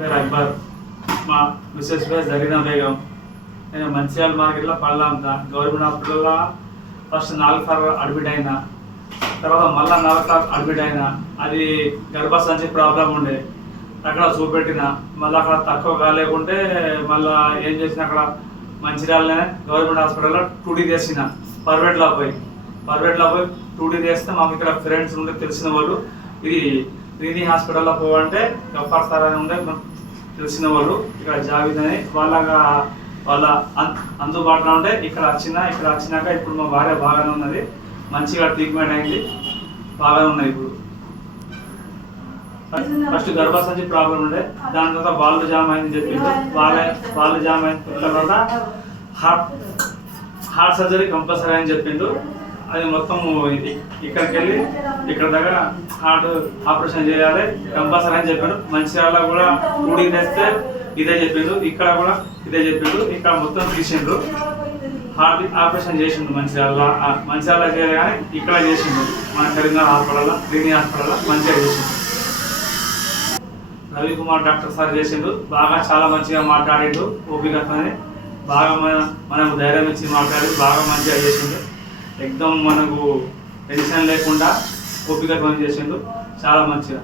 పేరు అక్బర్. మా మిస్సెస్ పేరు జరీనా బేగం. నేను మంచిర్యాల మార్కెట్లో పళ్ళు అమ్ముతా. గవర్నమెంట్ హాస్పిటల్లో ఫస్ట్ 4 సార్లు అడ్మిట్ అయినా, తర్వాత మళ్ళీ 4 సార్లు అడ్మిట్ అయినా. అది గర్భసంచి ప్రాబ్లం ఉండే, అక్కడ చూపెట్టిన. మళ్ళీ అక్కడ తక్కువ కాలేకుంటే మళ్ళీ ఏం చేసిన, అక్కడ మంచిర్యాలనే గవర్నమెంట్ హాస్పిటల్లో 2D చేసిన. ప్రైవేట్లో పోయి 2D చేస్తే మాకు ఇక్కడ ఫ్రెండ్స్ ఉండే, తెలిసిన వాళ్ళు, ఇది శ్రీని హాస్పిటల్లో పోవంటే గఫార్ సార్ అని ఉండే తెలిసిన వాళ్ళు, ఇక్కడ జావేద్ అని వాళ్ళ అందుబాటులో ఉంటే ఇక్కడ వచ్చినాక ఇప్పుడు మా భార్య బాగానే ఉన్నది, మంచిగా ట్రీట్మెంట్ అయింది, బాగానే ఉన్నాయి ఇప్పుడు. ఫస్ట్ గర్భసంచి ప్రాబ్లం ఉండే, దాని తర్వాత వాళ్ళు జామ్ అయింది చెప్పిండు. వాళ్ళు జామ్ అయిన తర్వాత హార్ట్ సర్జరీ కంపల్సరీ అని చెప్పిండు. అది మొత్తం ఇక్కడికి వెళ్ళి ఇక్కడ దగ్గర హార్ట్ ఆపరేషన్ చేయాలి కంపల్సరీ అని చెప్పాడు. మంచిర్యాలలో కూడా 2D చేస్తే ఇదే చెప్పిండు, ఇక్కడ కూడా ఇదే చెప్పిండు. ఇక్కడ మొత్తం తీసిండ్రు, హార్ట్ ఆపరేషన్ చేసిండు. మంచిర్యాల చేయాలి కానీ ఇక్కడ చేసిండు, మన కరీంనగర్ హాస్పిటల్లో, శ్రీని హాస్పిటల్లో మంచిగా చేసిండు. రవికుమార్ డాక్టర్ సార్ చేసిండు, బాగా చాలా మంచిగా మాట్లాడిండు, ఓపికతోనే బాగా మనకు ధైర్యం ఇచ్చి మాట్లాడి బాగా మంచిగా చేసిండు. ఎక్దమ్ మనకు టెన్షన్ లేకుండా ఓపికతో చేసిండు, చాలా మంచిగా.